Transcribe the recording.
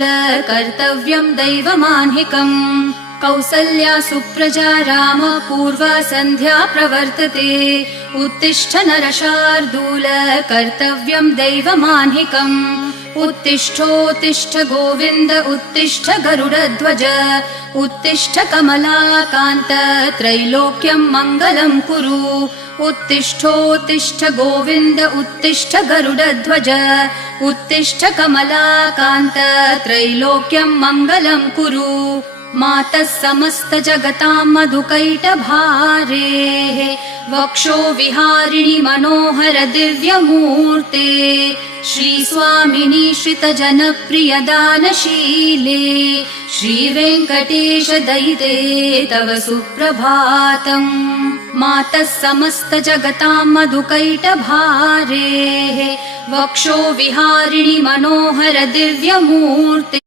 कर्तव्यं दैवमान्हिकम्। कौसल्या सुप्रजा राम पूर्वा सन्ध्या प्रवर्तते। उत्तिष्ठ नरशार्दूल कर्तव्यं दैवमान्हिकम्। उत्तिष्ठोत्तिष्ठ गोविन्द उत्तिष्ठ गरुडध्वज। उत्तिष्ठ कमलाकान्त त्रैलोक्यं मङ्गलं कुरु। उत्तिष्ठोत्तिष्ठ गोविन्द उत्तिष्ठ गरुडध्वज। उत्तिष्ठ कमलाकान्त त्रैलोक्यं मङ्गलं कुरु। मातः समस्त जगतां मधुकैटभारेः वक्षो विहारिणि मनोहर दिव्यमूर्ते। श्रीस्वामिनि श्रितजनप्रिय दानशीले श्रीवेङ्कटेश दयिते तव सुप्रभातम्। मातः समस्त जगतां मधुकैटभारेः वक्षो विहारिणि मनोहर दिव्यमूर्ते।